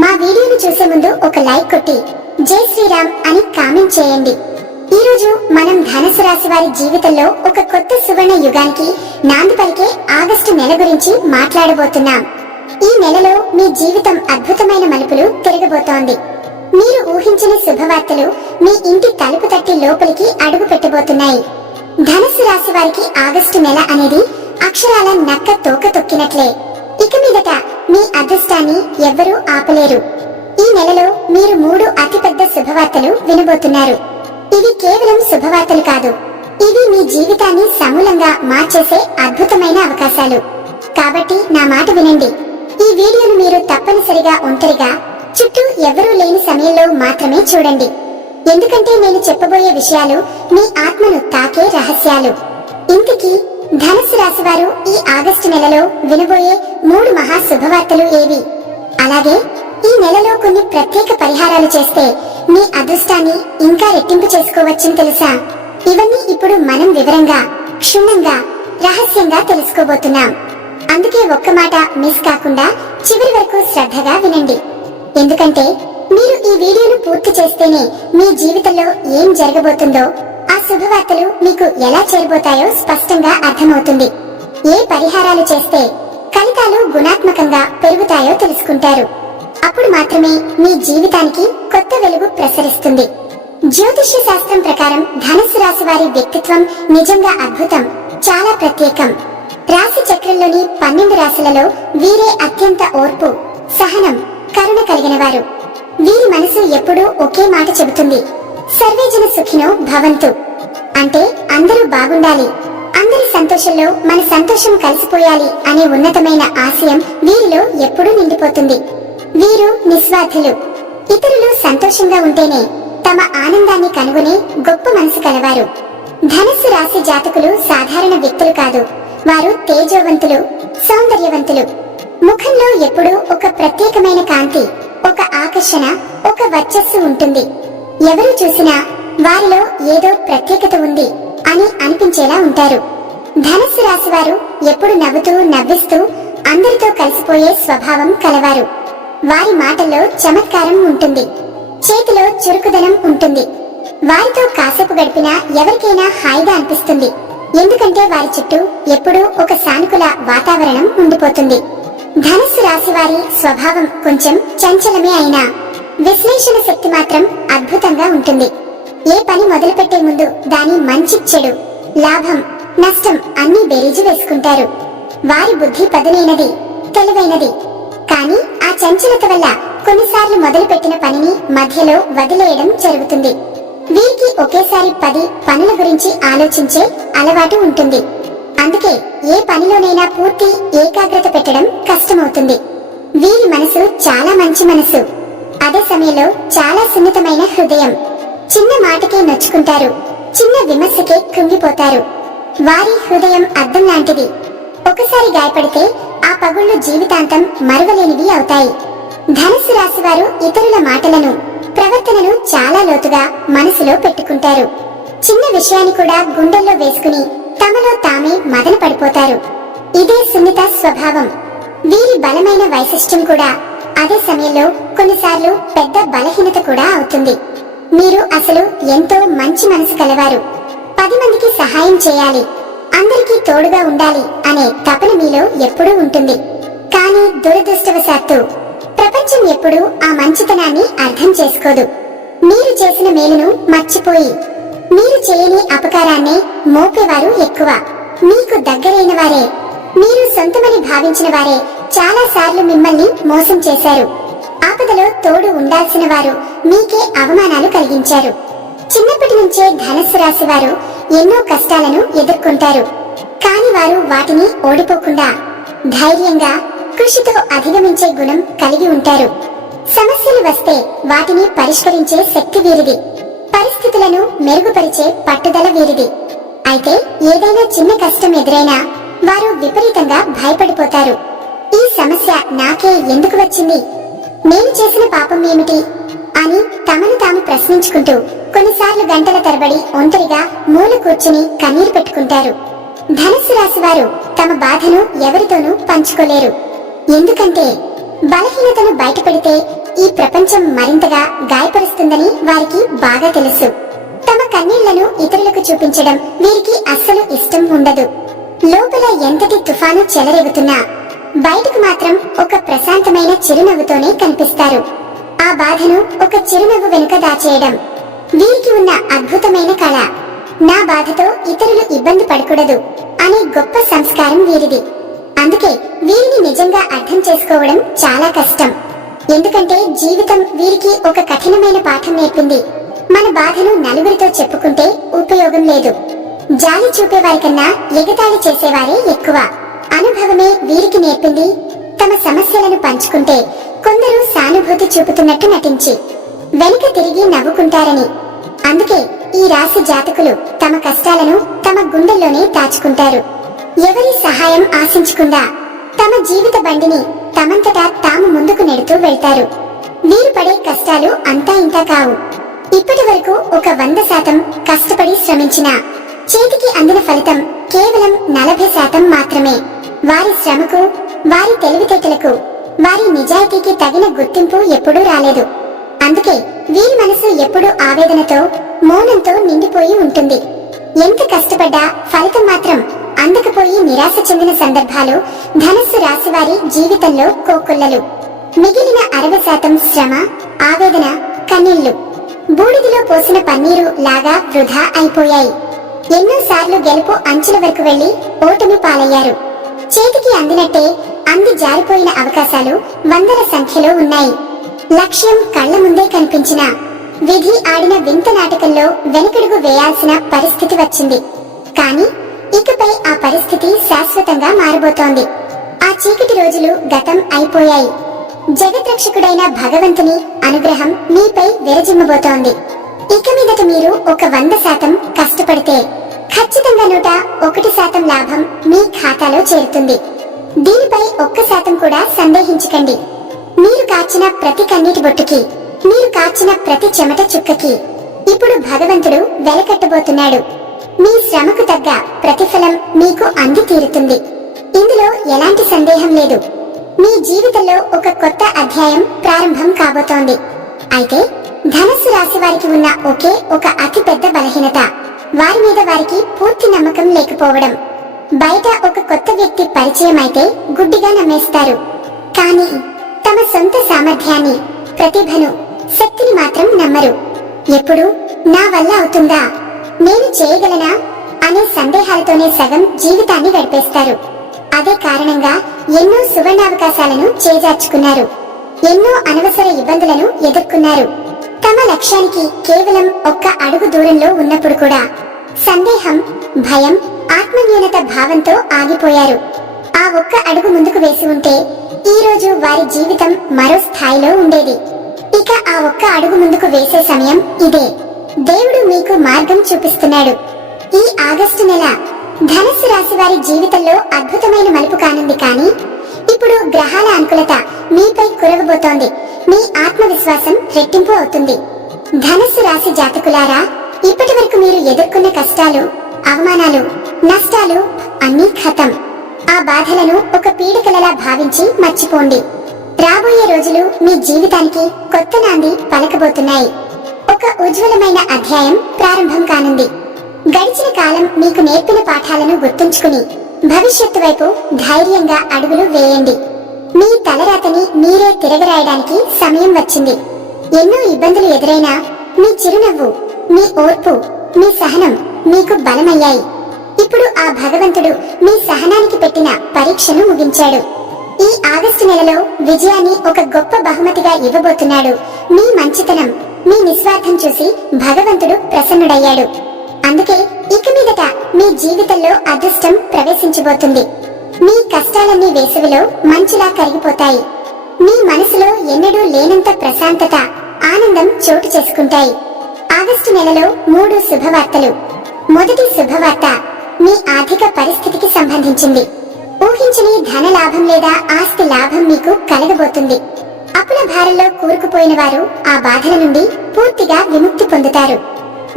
మా వీడియోను చూసే ముందు ఒక లైక్ కొట్టి జై శ్రీరామ్ అని కామెంట్ చేయండి. ఈ రోజు మనం ధనుసు రాశి వారి జీవితంలో ఒక కొత్త సువర్ణ యుగానికి నాంది పలికే ఆగస్టు నెల గురించి మాట్లాడబోతున్నాం. ఈ నెలలో మీ జీవితం అద్భుతమైన మలుపులు తిరగబోతోంది. మీరు ఊహించని శుభవార్తలు మీ ఇంటి తలుపు తట్టి లోపలికి అడుగు పెట్టబోతున్నాయి. ధనుసు రాశి వారికి ఆగస్టు నెల అనేది అక్షరాల నక్క తోక తొక్కినట్లే. ఇక మీదట మీ అదృష్టాన్ని ఎవ్వరూ ఆపలేరు. ఈ నెలలో మీరు మూడు అతిపెద్ద శుభవార్తలు వినబోతున్నారు. ఇవి కేవలం శుభవార్తలు కాదు. ఇవి మీ జీవితాన్ని సమూలంగా మార్చేసే అద్భుతమైన అవకాశాలు. కాబట్టి నా మాట వినండి. ఈ వీడియోను మీరు తప్పనిసరిగా ఒంటరిగా చుట్టూ ఎవరూ లేని సమయంలో మాత్రమే చూడండి. ఎందుకంటే నేను చెప్పబోయే విషయాలు మీ ఆత్మను తాకే రహస్యాలు. ఇంతకీ ధనుసు రాశి వారు ఈ ఆగస్టు నెలలో వినబోయే మూడు మహా శుభవార్తలు ఏవి? అలాగే ఈ నెలలో కొన్ని ప్రత్యేక పరిహారాలు చేస్తే మీ అదృష్టాన్ని ఇంకా రెట్టింపు చేసుకోవచ్చని తెలుసా? ఇవన్నీ ఇప్పుడు మనం వివరంగా క్షుణ్ణంగా రహస్యంగా తెలుసుకోబోతున్నాం. అందుకే ఒక్క మాట మిస్ కాకుండా చివరి వరకు శ్రద్ధగా వినండి. ఎందుకంటే మీరు ఈ వీడియోను పూర్తి చేస్తేనే మీ జీవితంలో ఏం జరగబోతుందో శుభవార్తలు మీకు ఎలా చేరబోతాయో స్పష్టంగా అర్థమవుతుంది. ఏ పరిహారాలు చేస్తే ఫలితాలు గుణాత్మకంగా పెరుగుతాయో తెలుసుకుంటారు. అప్పుడు మాత్రమే మీ జీవితానికి కొత్త వెలుగు ప్రసరిస్తుంది. జ్యోతిష్య శాస్త్రం ప్రకారం ధనుసు రాశి వారి వ్యక్తిత్వం నిజంగా అద్భుతం చాలా ప్రత్యేకం. రాశి చక్రంలోని పన్నెండు రాశులలో వీరే అత్యంత ఓర్పు సహనం కరుణ కలిగిన వారు వీరి మనసు ఎప్పుడూ ఒకే మాట చెబుతుంది సర్వేజన సుఖినో భవంతు. అంటే అందరూ బాగుండాలి. అందరి సంతోషంలో మన సంతోషం కలిసిపోయాలి అనే ఉన్నతమైన ఆశయం వీరిలో ఎప్పుడూ నిండిపోతుంది. వీరు నిస్వార్థులు. ఇతరులు సంతోషంగా ఉంటేనే తమ ఆనందాన్ని కనుగొనే గొప్ప మనసు కలవారు. ధనుస్సు రాశి జాతకులు సాధారణ వ్యక్తులు కాదు. వారు తేజోవంతులు సౌందర్యవంతులు. ముఖంలో ఎప్పుడూ ఒక ప్రత్యేకమైన కాంతి ఒక ఆకర్షణ ఒక వర్చస్సు ఉంటుంది. ఎవరు చూసినా వారిలో ఏదో ప్రత్యేకత ఉంది అని అనిపించేలా ఉంటారు. ధనుస్సు రాశి వారు ఎప్పుడు నవ్వుతూ నవ్విస్తూ అందరితో కలిసిపోయే స్వభావం కలవారు. వారి మాటల్లో చమత్కారం ఉంటుంది. చేతిలో చురుకుదనం ఉంటుంది. వారితో కాసేపు గడిపినా ఎవరికైనా హాయిగా అనిపిస్తుంది. ఎందుకంటే వారి చుట్టూ ఎప్పుడూ ఒక సానుకూల వాతావరణం ఉండిపోతుంది. ధనుస్సు రాశి వారి స్వభావం కొంచెం చంచలమే అయినా విశ్లేషణ శక్తి మాత్రం అద్భుతంగా ఉంటుంది. ఏ పని మొదలుపెట్టే ముందు దాని మంచి చెడు లాభం నష్టం అన్ని బేరీజు వేసుకుంటారు. వారి బుద్ధి పదునైనది తెలివైనది. కానీ ఆ చంచలత వల్ల కొన్నిసార్లు మొదలుపెట్టిన పనిని మధ్యలో వదిలేయడం జరుగుతుంది. వీరికి ఒకేసారి పది పనుల గురించి ఆలోచించే అలవాటు ఉంటుంది. అందుకే ఏ పనిలోనైనా పూర్తి ఏకాగ్రత పెట్టడం కష్టమవుతుంది. వీరి మనసు చాలా మంచి మనసు. అదే సమయంలో చాలా సున్నితమైన హృదయం. చిన్న మాటకే నొచ్చుకుంటారు. చిన్న విమర్శకే కృంగిపోతారు. వారి హృదయం అర్థం లాంటిది. ఒకసారి గాయపడితే ఆ పగుళ్ళు జీవితాంతం మరువలేనివి అవుతాయి. ధనుసు రాశి వారు ఇతరుల మాటలను ప్రవర్తనను చాలా లోతుగా మనసులో పెట్టుకుంటారు. చిన్న విషయాన్ని కూడా గుండెల్లో వేసుకుని తమలో తామే మదన పడిపోతారు. ఇదే సున్నిత స్వభావం. వీరి బలమైన వైశిష్ట్యం కూడా అదే సమయంలో కొన్నిసార్లు పెద్ద బలహీనత కూడా అవుతుంది. మీరు అసలు ఎంతో మంచి మనసు కలవారు. పది మందికి సహాయం చేయాలి. అందరికీ తోడుగా ఉండాలి అనే తపన మీలో ఎప్పుడూ ఉంటుంది. కానీ దురదృష్టవశాత్తు ప్రపంచం ఎప్పుడూ ఆ మంచితనాన్ని అర్థం చేసుకోదు. మీరు చేసిన మేలును మర్చిపోయి మీరు చేయని అపకారాన్ని మోపేవారు ఎక్కువ. మీకు దగ్గరైన వారే మీరు సొంతమని భావించిన వారే చాలా సార్లు మిమ్మల్ని మోసం చేశారు. ఆపదలో తోడు ఉండాల్సిన వారు మీకే అవమానాలు కలిగించారు. చిన్నప్పటి నుంచే ధనస్సు రాశి వారు ఎన్నో కష్టాలను ఎదుర్కొంటారు. కాని వారు వాటిని ఓడిపోకుండా ధైర్యంగా కృషితో అధిగమించే గుణం కలిగి ఉంటారు. సమస్యలు వస్తే వాటిని పరిష్కరించే శక్తి వీరిది. పరిస్థితులను మెరుగుపరిచే పట్టుదల వీరిది. అయితే ఏదైనా చిన్న కష్టం ఎదురైనా వారు విపరీతంగా భయపడిపోతారు. ఈ సమస్య నాకే ఎందుకు వచ్చింది? నేను చేసిన పాపం ఏమిటి? అని తమను తాము ప్రశ్నించుకుంటూ కొన్నిసార్లు గంటల తరబడి ఒంటరిగా మూల కూర్చుని కన్నీరు పెట్టుకుంటారు. ధనుసు రాశి వారు తమ బాధను ఎవరితోనూ పంచుకోలేరు. ఎందుకంటే బలహీనతను బయటపెడితే ఈ ప్రపంచం మరింతగా గాయపరుస్తుందని వారికి బాగా తెలుసు. తమ కన్నీళ్ళను ఇతరులకు చూపించడం వీరికి అస్సలు ఇష్టం ఉండదు. లోపల ఎంతటి తుఫాను చెలరేగుతున్నా బయటకు మాత్రం ఒక ప్రశాంతమైన చిరునవ్వుతోనే కనిపిస్తారు. ఆ బాధను ఒక చిరునవ్వు వెనుక దాచేయడం. వీరికి ఉన్న అద్భుతమైన కళ. నా బాధతో ఇతరులు ఇబ్బంది పడకూడదు అనే గొప్ప సంస్కారం వీరిది. అందుకే వీరిని నిజంగా అర్థం చేసుకోవడం చాలా కష్టం. ఎందుకంటే జీవితం వీరికి ఒక కఠినమైన పాఠం నేర్పింది. మన బాధను నలుగురితో చెప్పుకుంటే ఉపయోగం లేదు. జాలి చూపేవారికన్నా ఎగతాళి చేసేవారే ఎక్కువ. అనుభవమే వీరికి నేర్పింది. తమ సమస్యలను పంచుకుంటే కొందరు సానుభూతి చూపుతున్నట్టు నటించి వెనుక తిరిగి నవ్వుకుంటారని. అందుకే ఈ రాశి జాతకులు తమ కష్టాలను తమ గుండెల్లోనే దాచుకుంటారు. ఎవరి సహాయం ఆశించకుండా తమ జీవిత బండిని తమంతటా తాము ముందుకు నెడుతూ వెళ్తారు. వీరు పడే కష్టాలు అంతా ఇంతా కావు. ఇప్పటి వరకు ఒక వంద శాతం కష్టపడి శ్రమించిన చేతికి అందిన ఫలితం కేవలం నలభై శాతం మాత్రమే. వారి శ్రమకు వారి తెలివితేటలకు వారి నిజాయితీకి తగిన గుర్తింపు ఎప్పుడూ రాలేదు. అందుకే వీరి మనసు ఎప్పుడూ ఆవేదనతో మౌనంతో నిండిపోయి ఉంటుంది. ఎంత కష్టపడ్డా ఫలితం మాత్రం అందకపోయి నిరాశ చెందిన సందర్భాలు ధనస్సు రాశి వారి జీవితంలో కోకొల్లలు. మిగిలిన అరవై శాతం శ్రమ ఆవేదన కన్నీళ్ళు. బూడిదిలో పోసిన పన్నీరు లాగా వృధా అయిపోయాయి. ఎన్నోసార్లు గెలుపు అంచుల వరకు వెళ్ళి ఓటమి పాలయ్యారు. చేతికి అందినట్టే అంది జారిపోయిన అవకాశాలు వందల సంఖ్యలో ఉన్నాయి. లక్ష్యం కళ్ళ ముందే కనిపించిన విధి ఆడిన వింత నాటకంలో వెనుకడుగు వేయాల్సిన పరిస్థితి వచ్చింది. కానీ ఇకపై ఆ పరిస్థితి శాశ్వతంగా మారబోతోంది. ఆ చీకటి రోజులు గతం అయిపోయాయి. జగద్రక్షకుడైన భగవంతుని అనుగ్రహం మీపై విరజిమ్మబోతోంది. ఇక మీదట మీరు ఒక వంద శాతం కష్టపడితే ఖచ్చితంగా నూట ఒకటి శాతం లాభం మీ ఖాతాలో చేరుతుంది. దీనిపై ఒక్క శాతం కూడా సందేహించకండి. మీరు కాచిన ప్రతి కన్నీటి బొట్టుకి మీరు కాచిన ప్రతి చెమట చుక్కకి ఇప్పుడు భగవంతుడు వెలకట్టబోతున్నాడు. మీ శ్రమకు తగ్గ ప్రతిఫలం మీకు అంది తీరుతుంది ఇందులో ఎలాంటి సందేహం లేదు. మీ జీవితంలో ఒక కొత్త అధ్యాయం ప్రారంభం కాబోతోంది. అయితే ధనస్సు రాశి వారికి ఉన్న ఒకే ఒక అతిపెద్ద బలహీనత. వారి మీద వారికి పూర్తి నమ్మకం లేకపోవడం. బయట ఒక కొత్త వ్యక్తి పరిచయం అయితే గుడ్డిగా నమ్మేస్తారు. కానీ తమ సొంత సామర్థ్యాన్ని ప్రతిభను శక్తిని మాత్రం నమ్మరు. ఎప్పుడు? నా వల్ల అవుతుందా? నేను చేయగలనా? అనే సందేహాలతోనే సగం జీవితాన్ని గడిపేస్తారు. అదే కారణంగా ఎన్నో సువర్ణావకాశాలను చేజార్చుకున్నారు. ఎన్నో అనవసర ఇబ్బందులను ఎదుర్కొన్నారు. తమ లక్ష్యానికి కేవలం ఒక్క అడుగు దూరంలో ఉన్నప్పుడు కూడా సందేహం భయం ఆత్మన్యూనత భావంతో ఆగిపోయారు. ఆ ఒక్క అడుగు ముందుకు వేసి ఉంటే ఈ రోజు వారి జీవితం మరో స్థాయిలో ఉండేది. ఇక ఆ ఒక్క అడుగు ముందుకు వేసే సమయం ఇదే. దేవుడు మీకు మార్గం చూపిస్తున్నాడు. ఈ ఆగస్టు నెల ధనస్సు రాశి వారి జీవితంలో అద్భుతమైన మలుపు కానుంది కానీ ఇప్పుడు గ్రహాల అనుకూలత మీపై కురవబోతోంది మీ ఆత్మవిశ్వాసం రెట్టింపు అవుతుంది. ధనస్సు రాశి జాతకులారా ఇప్పటి వరకు మీరు ఎదుర్కొన్న కష్టాలు అవమానాలు నష్టాలు అన్నీ ఖతం. ఆ బాధలను ఒక పీడికలలా భావించి మర్చిపోండి. రాబోయే రోజులు మీ జీవితానికి కొత్త నాంది పలకబోతున్నాయి. ఒక ఉజ్వలమైన అధ్యాయం ప్రారంభం కానుంది. గడిచిన కాలం మీకు నేర్పిన పాఠాలను గుర్తుంచుకుని భవిష్యత్తు వైపు ధైర్యంగా అడుగులు వేయండి. మీ తలరాతని మీరే తిరగరాయడానికి సమయం వచ్చింది. ఎన్నో ఇబ్బందులు ఎదురైనా మీ చిరునవ్వు మీ ఓర్పు మీ సహనం మీకు బలమయ్యాయి. ఇప్పుడు ఆ భగవంతుడు మీ సహనానికి పెట్టిన పరీక్షను ముగించాడు. ఈ ఆగస్టు నెలలో విజయాన్ని ఒక గొప్ప బహుమతిగా ఇవ్వబోతున్నాడు. మీ మంచితనం మీ నిస్వార్థం చూసి భగవంతుడు ప్రసన్నుడయ్యాడు. అందుకే ఇక మీదట మీ జీవితంలో అదృష్టం ప్రవేశించబోతుంది. మీ కష్టాలన్నీ వేసవిలో మంచులా కరిగిపోతాయి. మీ మనసులో ఎన్నడూ లేనంత ప్రశాంతత ఆనందం చోటు చేసుకుంటాయి. ఆగస్టు నెలలో మూడు శుభవార్తలు. మొదటి శుభవార్త మీ ఆర్థిక పరిస్థితికి సంబంధించింది. ఊహించని ధన లాభం లేదా ఆస్తి లాభం మీకు కలగబోతుంది. అప్పుల భారంలో కూరుకుపోయిన వారు ఆ బాధల నుండి పూర్తిగా విముక్తి పొందుతారు.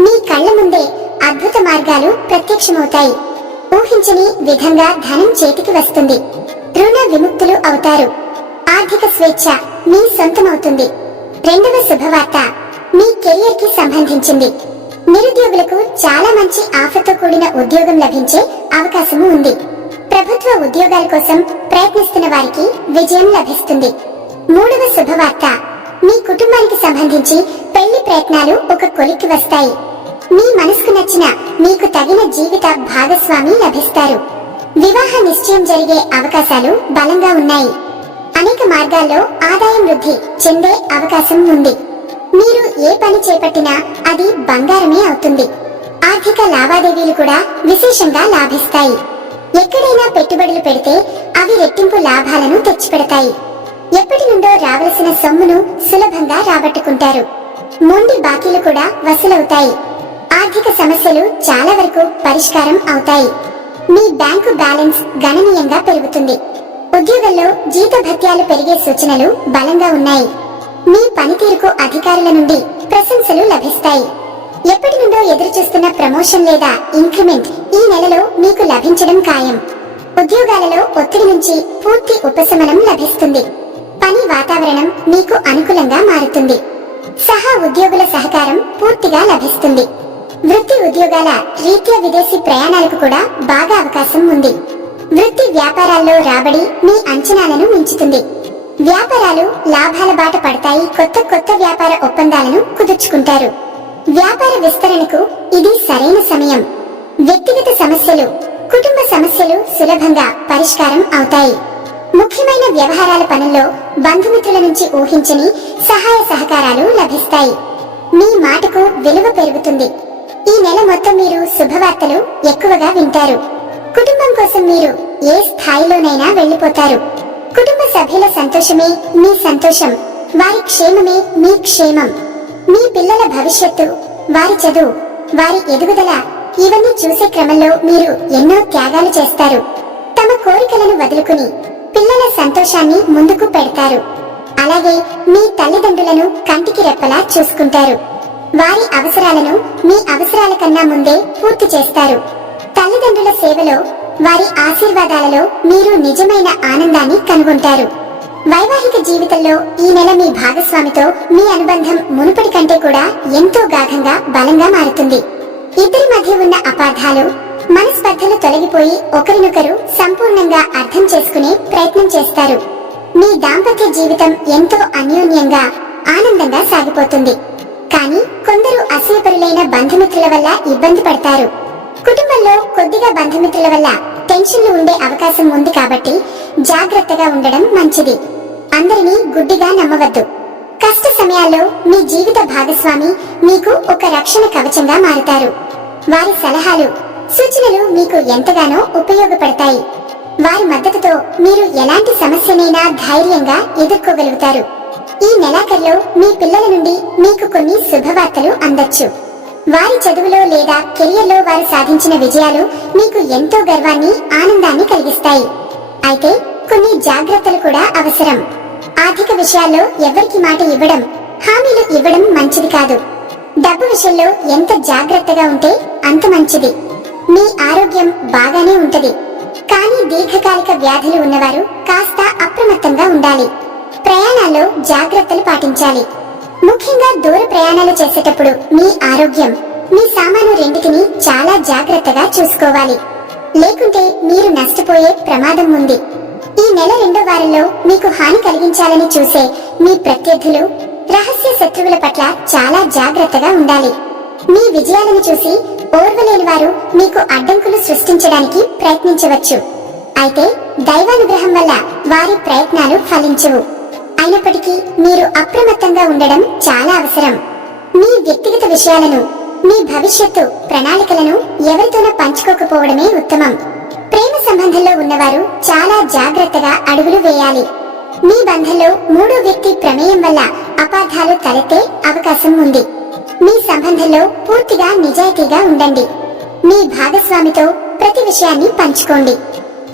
మీ కళ్ళ ముందే అద్భుత మార్గాలు ప్రత్యక్షమవుతాయి. ఊహించని విధంగా ధనం చేతికి వస్తుంది. రుణ విముక్తులు అవుతారు. ఆర్థిక స్వేచ్ఛ మీ సొంతమవుతుంది. రెండవ శుభవార్త మీ కెరియర్కి సంబంధించింది. నిరుద్యోగులకు చాలా మంచి ఆఫర్తో కూడిన ఉద్యోగం లభించే అవకాశము ఉంది. ప్రభుత్వ ఉద్యోగాల కోసం ప్రయత్నిస్తున్న వారికి విజయం లభిస్తుంది. మూడవ శుభవార్త మీ కుటుంబానికి సంబంధించి పెళ్ళి ప్రయత్నాలు ఒక కొలిక్కి వస్తాయి. మీ మనసుకు నచ్చిన మీకు తగిన జీవిత భాగస్వామి లభిస్తారు. వివాహ నిశ్చయం జరిగే అవకాశాలు బలంగా ఉన్నాయి. అనేక మార్గాల్లో ఆదాయం వృద్ధి చెందే అవకాశం ఉంది. మీరు ఏ పని చేపట్టినా అది బంగారమే అవుతుంది. ఆర్థిక లావాదేవీలు కూడా విశేషంగా లాభిస్తాయి. ఎక్కడైనా పెట్టుబడులు పెడితే అవి రెట్టింపు లాభాలను తెచ్చిపెడతాయి. ఎప్పటి నుండో రావలసిన సొమ్మును సులభంగా రాబట్టుకుంటారు. మొండి బాకీలు కూడా వసూలవుతాయి. ఆర్థిక సమస్యలు చాలా వరకు పరిష్కారం అవుతాయి. మీ బ్యాంకు బ్యాలెన్స్ గణనీయంగా పెరుగుతుంది. ఉద్యోగంలో జీతభత్యాలు పెరిగే సూచనలు బలంగా ఉన్నాయి. మీ పనితీరుకు అధికారుల నుండి ప్రశంసలు లభిస్తాయి. ఎప్పటి నుండో ఎదురుచూస్తున్న ప్రమోషన్ లేదా ఇంక్రిమెంట్ ఈ నెలలో మీకు లభించడం ఖాయం. ఉద్యోగాలలో ఒత్తిడి నుంచి పూర్తి ఉపశమనం లభిస్తుంది. పని వాతావరణం మీకు అనుకూలంగా మారుతుంది. సహా ఉద్యోగుల సహకారం పూర్తిగా లభిస్తుంది. వృత్తి ఉద్యోగాల రీత్యా విదేశీ ప్రయాణాలకు కూడా బాగా అవకాశం ఉంది. వృత్తి వ్యాపారాల్లో రాబడి మీ అంచనాలను మించుతుంది వ్యాపారాలు లాభాల బాట పడతాయి. కొత్త కొత్త వ్యాపార ఒప్పందాలను కుదుర్చుకుంటారు. వ్యాపార విస్తరణకు ఇది సరైన సమయం. వ్యక్తిగత సమస్యలు కుటుంబ సమస్యలు సులభంగా పరిష్కారం అవుతాయి. ముఖ్యమైన వ్యవహారాల పనుల్లో బంధుమిత్రుల నుంచి ఊహించని సహాయ సహకారాలు లభిస్తాయి. మీ మాటకు విలువ పెరుగుతుంది. ఈ నెల మొత్తం మీరు శుభవార్తలు ఎక్కువగా వింటారు. కుటుంబం కోసం మీరు ఏ స్థాయిలోనైనా వెళ్ళిపోతారు. కుటుంబ సభ్యుల సంతోషమే మీ సంతోషం. వారి క్షేమమే మీ క్షేమం. మీ పిల్లల భవిష్యత్తు వారి చదువు వారి ఎదుగుదల ఇవన్నీ చూసే క్రమంలో మీరు ఎన్నో త్యాగాలు చేస్తారు. తమ కోరికలను వదులుకుని పిల్లల సంతోషాన్ని ముందుకు పెడతారు. అలాగే మీ తల్లిదండ్రులను కంటికి రెప్పలా చూసుకుంటారు. వారి అవసరాలను మీ అవసరాల కన్నా ముందే పూర్తి చేస్తారు. తల్లిదండ్రుల సేవలో వారి ఆశీర్వాదాలలో మీరు నిజమైన ఆనందాన్ని కనుగొంటారు. వైవాహిక జీవితంలో ఈ నెల మీ భాగస్వామితో మీ అనుబంధం మునుపటి కంటే కూడా ఎంతో గాఢంగా బలంగా మారుతుంది. ఇద్దరి మధ్య ఉన్న అపార్థాలు మనస్పర్ధలు తొలగిపోయి ఒకరినొకరు సంపూర్ణంగా అర్థం చేసుకునే ప్రయత్నం చేస్తారు. మీ దాంపత్య జీవితం ఎంతో అన్యోన్యంగా ఆనందంగా సాగిపోతుంది. కానీ కొందరు అసూయపరులైన బంధుమిత్రుల వల్ల ఇబ్బంది పడతారు. కుటుంబంలో కొద్దిగా బంధుమిత్రుల వల్ల టెన్షన్లు ఉండే అవకాశం ఉంది కాబట్టి జాగ్రత్తగా ఉండడం మంచిది. అందరినీ గుడ్డిగా నమ్మవద్దు. కష్ట సమయాల్లో మీ జీవిత భాగస్వామి మీకు ఒక రక్షణ కవచంగా మారుతారు. వారి సలహాలు సూచనలు మీకు ఎంతగానో ఉపయోగపడతాయి. వారి మద్దతుతో మీరు ఎలాంటి సమస్యనైనా ధైర్యంగా ఎదుర్కోగలుగుతారు. ఈ నెలాఖరులో మీ పిల్లల నుండి మీకు కొన్ని శుభవార్తలు అందొచ్చు. వారి చదువులో లేదా కెరియర్లో వారు సాధించిన విజయాలు మీకు ఎంతో గర్వాన్ని ఆనందాన్ని కలిగిస్తాయి. అయితే కొన్ని జాగ్రత్తలు కూడా అవసరం. ఆర్థిక విషయాల్లో ఎవరికి మాట ఇవ్వడం హామీలు ఇవ్వడం మంచిది కాదు. డబ్బు విషయంలో ఎంత జాగ్రత్తగా ఉంటే అంత మంచిది. మీ ఆరోగ్యం బాగానే ఉంటది. కానీ దీర్ఘకాలిక వ్యాధులు ఉన్నవారు కాస్త అప్రమత్తంగా ఉండాలి. ప్రయాణాల్లో జాగ్రత్తలు పాటించాలి. ముఖ్యంగా దూర ప్రయాణాలు చేసేటప్పుడు మీ ఆరోగ్యం మీ సామాను రెండింటిని చాలా జాగ్రత్తగా చూసుకోవాలి. లేకుంటే మీరు నష్టపోయే ప్రమాదం ఉంది. ఈ నెల రెండో వారంలో మీకు హాని కలిగించాలని చూసే మీ ప్రత్యర్థులు రహస్య శత్రువుల పట్ల చాలా జాగ్రత్తగా ఉండాలి. మీ విజయాలను చూసి ఓర్వలేని వారు మీకు అడ్డంకులు సృష్టించడానికి ప్రయత్నించవచ్చు. అయితే దైవానుగ్రహం వల్ల వారి ప్రయత్నాలు ఫలించవు. అయినప్పటికీ మీరు అప్రమత్తంగా ఉండడం చాలా అవసరం. మీ వ్యక్తిగత విషయాలను మీ భవిష్యత్తు ప్రణాళికలను ఎవరితోనూ పంచుకోకపోవడమే ఉత్తమం. ప్రేమ సంబంధంలో ఉన్నవారు చాలా జాగ్రత్తగా అడుగులు వేయాలి. మీ బంధంలో మూడో వ్యక్తి ప్రమేయం వల్ల అపార్థాలు తలెత్తే అవకాశం ఉంది. మీ సంబంధంలో పూర్తిగా నిజాయితీగా ఉండండి. మీ భాగస్వామితో ప్రతి విషయాన్ని పంచుకోండి.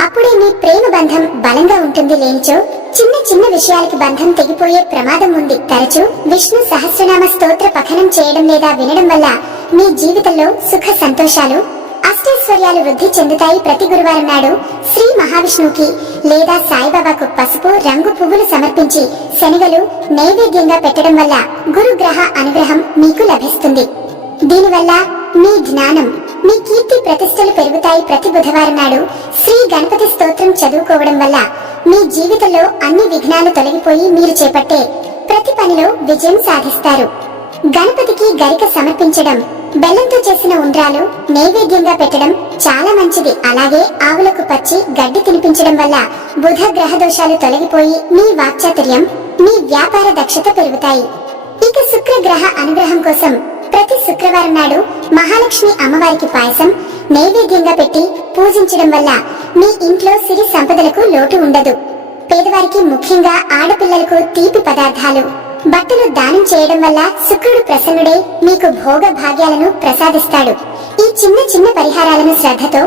అప్పుడే మీ ప్రేమ బంధం బలంగా ఉంటుంది లేనిచో చిన్న చిన్న విషయాలకి బంధం తెగిపోయే ప్రమాదం ఉంది. తరచూ విష్ణు సహస్రనామ స్తోత్ర పఠనం చేయడం లేదా వినడం వల్ల మీ జీవితంలో సుఖ సంతోషాలు అష్టైశ్వర్యాలు వృద్ధి చెందుతాయి ప్రతి గురువారం నాడు. శ్రీ మహావిష్ణువుకి లేదా సాయిబాబాకు పసుపు రంగు పువ్వులు సమర్పించి శనగలు నైవేద్యంగా పెట్టడం వల్ల గురుగ్రహ అనుగ్రహం మీకు లభిస్తుంది. దీనివల్ల మీ జ్ఞానం మీ కీర్తి ప్రతిష్టలు పెరుగుతాయి ప్రతి బుధవారం నాడు. శ్రీ గణపతి స్తోత్రం చదువుకోవడం వల్ల మీ జీవితంలో అన్ని విఘ్నాలు తొలగిపోయి మీరు చేపట్టే ప్రతి పనిలో విజయం సాధిస్తారు. గణపతికి గరిక సమర్పించడం బెల్లంతో చేసిన ఉండ్రాలు నైవేద్యంగా పెట్టడం చాలా మంచిది. అలాగే ఆవులకు పచ్చి గడ్డి తినిపించడం వల్ల బుధ గ్రహ దోషాలు తొలగిపోయి మీ వాక్చాతుర్యం మీ వ్యాపార దక్షత పెరుగుతాయి. ఇక శుక్ర గ్రహ అనుగ్రహం కోసం ప్రతి శుక్రవారం నాడు మహాలక్ష్మి అమ్మవారికి పాయసం నైవేద్యంగా పెట్టి పూజించడం వల్ల మీ ఇంట్లో సిరి సంపదలకు లోటు ఉండదు. పేదవారికి ముఖ్యంగా ఆడపిల్లలకు తీపి పదార్థాలు. బట్టలు దానం చేయడం వల్ల శుక్రుడు ప్రసన్నుడే మీకు భోగ భాగ్యాలను ప్రసాదిస్తాడు. ఈ చిన్న చిన్న పరిహారాలను శ్రద్ధతో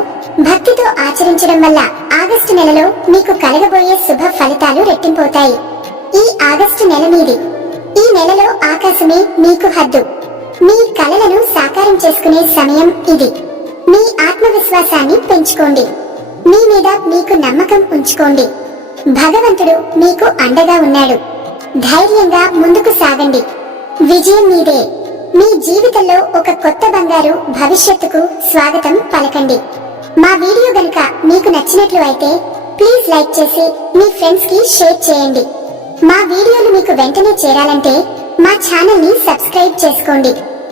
భక్తితో ఆచరించడం వల్ల ఆగస్టు నెలలో మీకు కలగబోయే శుభ ఫలితాలు రెట్టింపోతాయి ఈ ఆగస్టు నెల మీది. ఈ నెలలో ఆకాశమే మీకు హద్దు. మీ కలలను సాకారం చేసుకునే సమయం ఇది. మీ ఆత్మవిశ్వాసాన్ని పెంచుకోండి. మీ మీద మీకు నమ్మకం ఉంచుకోండి. భగవంతుడు మీకు అండగా ఉన్నాడు. ధైర్యంగా ముందుకు సాగండి. విజయం మీదే. మీ జీవితంలో ఒక కొత్త బంగారు భవిష్యత్తుకు స్వాగతం పలకండి. మా వీడియో గనుక మీకు నచ్చినట్లు అయితే ప్లీజ్ లైక్ చేసి మీ ఫ్రెండ్స్కి షేర్ చేయండి. మా వీడియోలు మీకు వెంటనే చేరాలంటే మా ఛానల్ని సబ్స్క్రైబ్ చేసుకోండి.